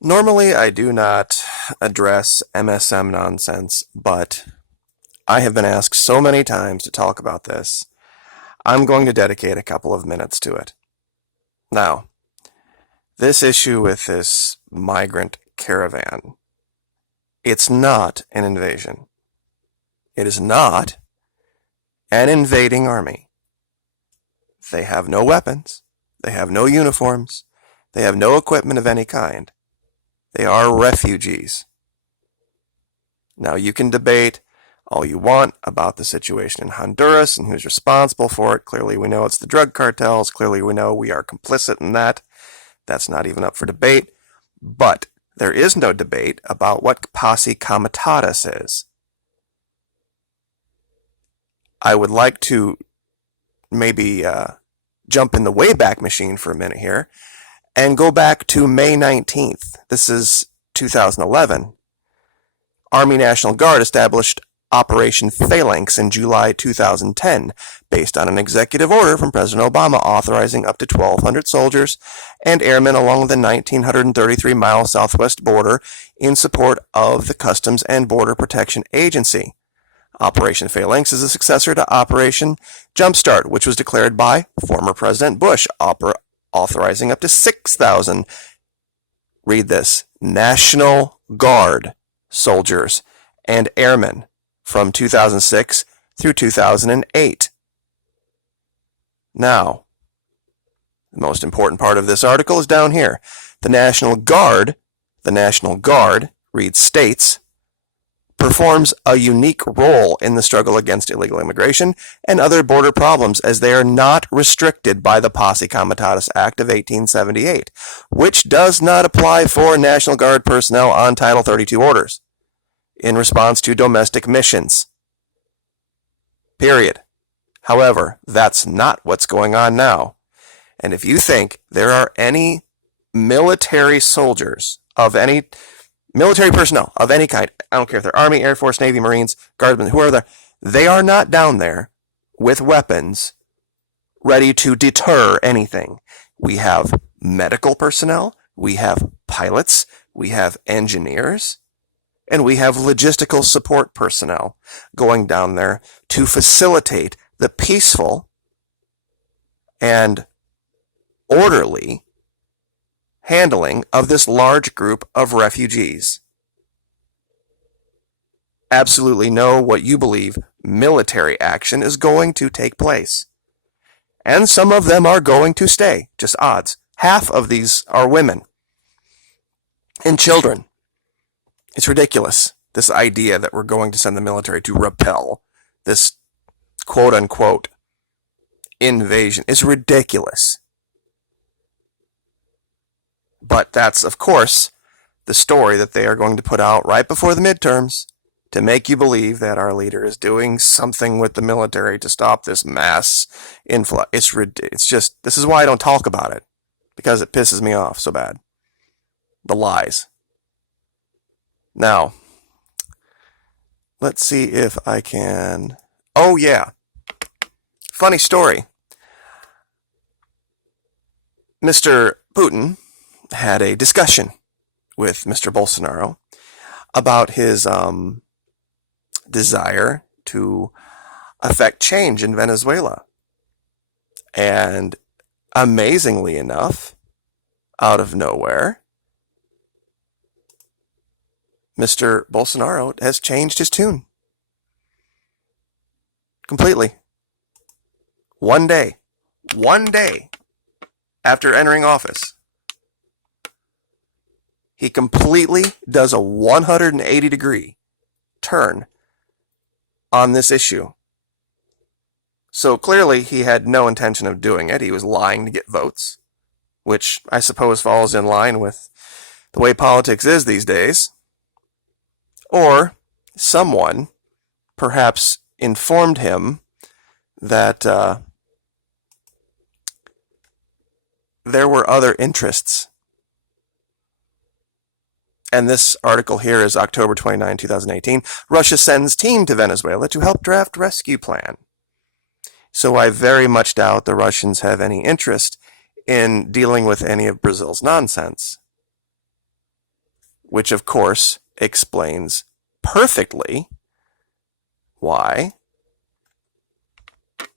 Normally, I do not address MSM nonsense, but I have been asked so many times to talk about this, I'm going to dedicate a couple of minutes to it. Now, this issue with this migrant caravan, it's not an invasion. It is not an invading army. They have no weapons. They have no uniforms. They have no equipment of any kind. They are refugees. Now, you can debate all you want about the situation in Honduras and who's responsible for it. Clearly, we know it's the drug cartels. Clearly, we know we are complicit in that. That's not even up for debate. But there is no debate about what posse comitatus is. I would like to maybe jump in the Wayback Machine for a minute here and go back to May 19th. This is 2011. Army National Guard established Operation Phalanx in July 2010, based on an executive order from President Obama authorizing up to 1,200 soldiers and airmen along the 1,933-mile southwest border in support of the Customs and Border Protection Agency. Operation Phalanx is a successor to Operation Jumpstart, which was declared by former President Bush, authorizing up to 6,000, read this, National Guard soldiers and airmen from 2006 through 2008. Now, the most important part of this article is down here. The National Guard, reads states, performs a unique role in the struggle against illegal immigration and other border problems as they are not restricted by the Posse Comitatus Act of 1878, which does not apply for National Guard personnel on Title 32 orders in response to domestic missions. Period. However, that's not what's going on now. And if you think there are any military soldiers of any military personnel of any kind, I don't care if they're Army, Air Force, Navy, Marines, Guardsmen, whoever they are not down there with weapons ready to deter anything. We have medical personnel, we have pilots, we have engineers, and we have logistical support personnel going down there to facilitate the peaceful and orderly handling of this large group of refugees. Absolutely no what you believe military action is going to take place. And some of them are going to stay, just odds. Half of these are women and children. It's ridiculous, this idea that we're going to send the military to repel this quote-unquote invasion. It's ridiculous. But that's, of course, the story that they are going to put out right before the midterms to make you believe that our leader is doing something with the military to stop this mass influx. It's just, this is why I don't talk about it, because it pisses me off so bad. The lies. Now, let's see if I can... Oh, yeah. Funny story. Mr. Putin had a discussion with Mr. Bolsonaro about his desire to affect change in Venezuela. And amazingly enough, out of nowhere, Mr. Bolsonaro has changed his tune. Completely. One day after entering office, he completely does a 180-degree turn on this issue. So clearly he had no intention of doing it. He was lying to get votes, which I suppose falls in line with the way politics is these days. Or someone perhaps informed him that there were other interests. And this article here is October 29, 2018. Russia sends team to Venezuela to help draft rescue plan. So I very much doubt the Russians have any interest in dealing with any of Brazil's nonsense. which of course explains perfectly why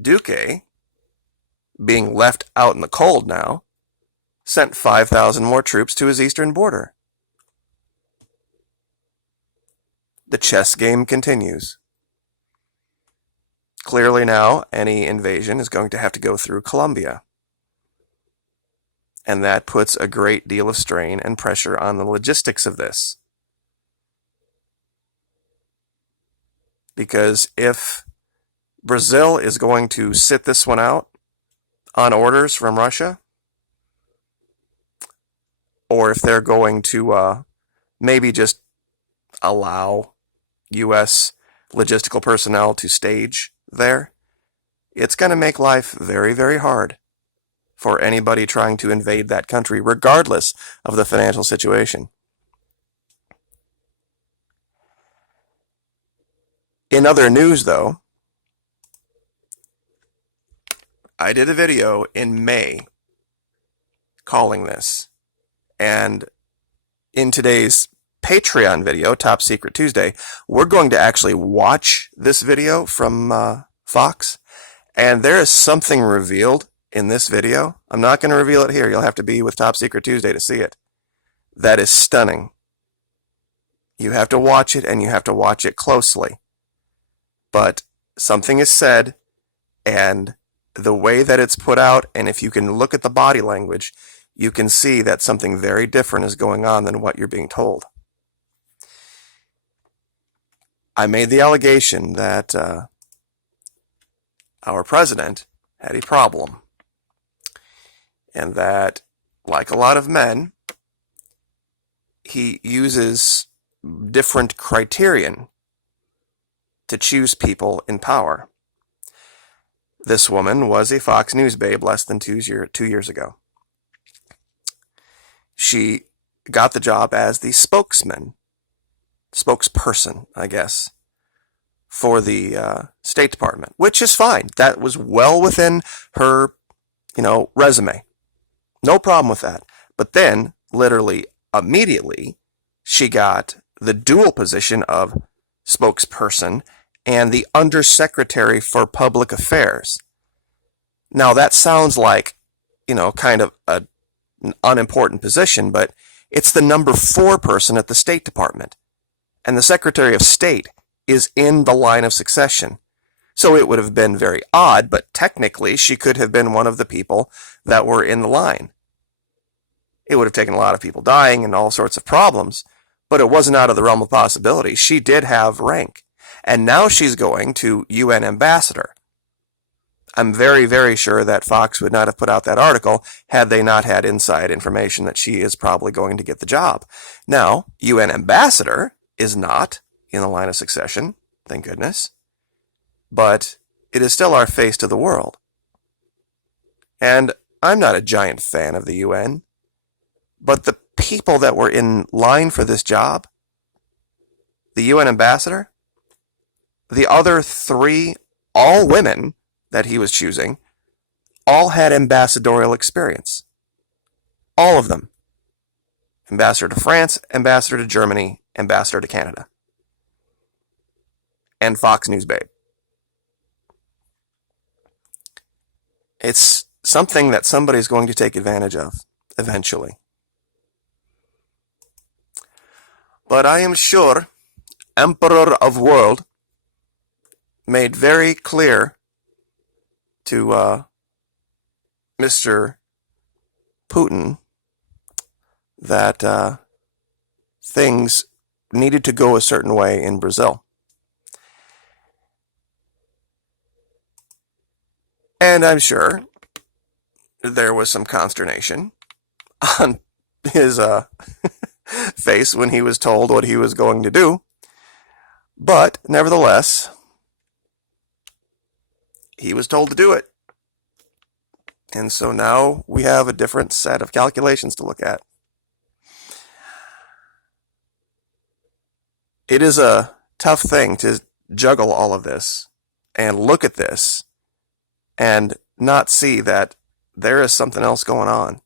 Duque, being left out in the cold now, sent 5,000 more troops to his eastern border. The chess game continues. Clearly now, any invasion is going to have to go through Colombia. And that puts a great deal of strain and pressure on the logistics of this. Because if Brazil is going to sit this one out on orders from Russia, or if they're going to maybe just allow U.S. logistical personnel to stage there, it's going to make life very, very hard for anybody trying to invade that country, regardless of the financial situation. In other news, though, I did a video in May calling this, and in today's Patreon video, Top Secret Tuesday, we're going to actually watch this video from Fox, and there is something revealed in this video. I'm not going to reveal it here. You'll have to be with Top Secret Tuesday to see it. That is stunning. You have to watch it, and you have to watch it closely. But something is said, and the way that it's put out, and if you can look at the body language, you can see that something very different is going on than what you're being told. I made the allegation that our president had a problem, and that, like a lot of men, he uses different criterion to choose people in power. This woman was a Fox News babe less than 2 years ago. She got the job as the spokesperson, I guess, for the State Department, which is fine. That was well within her, resume. No problem with that. But then, literally immediately, she got the dual position of spokesperson and the Undersecretary for Public Affairs. Now, that sounds like, kind of an unimportant position, but it's the number 4 person at the State Department. And the Secretary of State is in the line of succession. So it would have been very odd, but technically she could have been one of the people that were in the line. It would have taken a lot of people dying and all sorts of problems, but it wasn't out of the realm of possibility. She did have rank. And now she's going to UN ambassador. I'm very, very sure that Fox would not have put out that article had they not had inside information that she is probably going to get the job. Now, UN ambassador is not in the line of succession, thank goodness, but it is still our face to the world. And I'm not a giant fan of the UN, but the people that were in line for this job, the UN ambassador, the other 3, all women that he was choosing, all had ambassadorial experience. All of them. Ambassador to France, ambassador to Germany, ambassador to Canada. And Fox News babe. It's something that somebody's going to take advantage of eventually. But I am sure Emperor of World made very clear to Mr. Putin that things needed to go a certain way in Brazil. And I'm sure there was some consternation on his face when he was told what he was going to do. But nevertheless, he was told to do it. And so now we have a different set of calculations to look at. It is a tough thing to juggle all of this and look at this and not see that there is something else going on.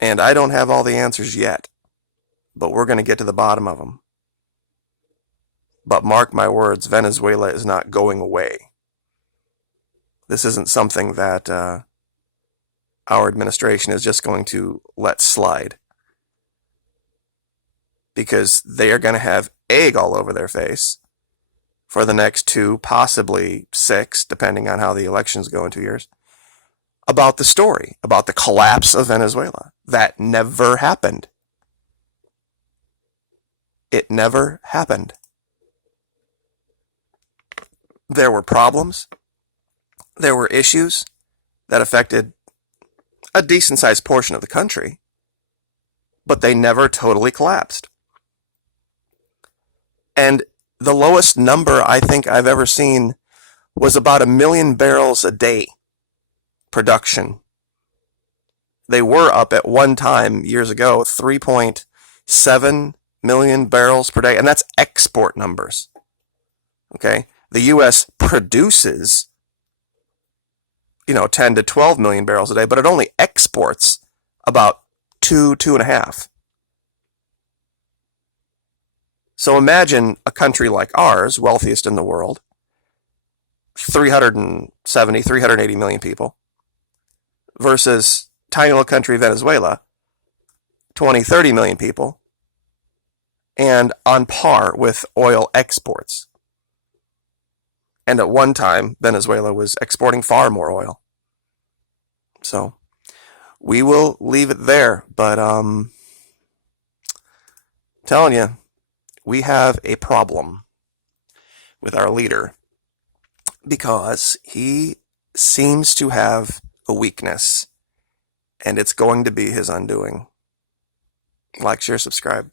And I don't have all the answers yet. but we're going to get to the bottom of them. But mark my words, Venezuela is not going away. This isn't something that our administration is just going to let slide, because they are going to have egg all over their face for the next 2, possibly 6, depending on how the elections go in 2 years, about the story, about the collapse of Venezuela. That never happened. It never happened. There were problems. There were issues that affected a decent-sized portion of the country, but they never totally collapsed. And the lowest number I think I've ever seen was about 1 million barrels a day production. They were up at one time years ago 3.7 million barrels per day, and that's export numbers. Okay? The U.S. produces 10 to 12 million barrels a day, but it only exports about 2.5. So imagine a country like ours, wealthiest in the world, 370, 380 million people, versus tiny little country Venezuela, 20, 30 million people, and on par with oil exports. And at one time, Venezuela was exporting far more oil. So we will leave it there, but telling you, we have a problem with our leader, because he seems to have a weakness, and it's going to be his undoing. Like, share, subscribe.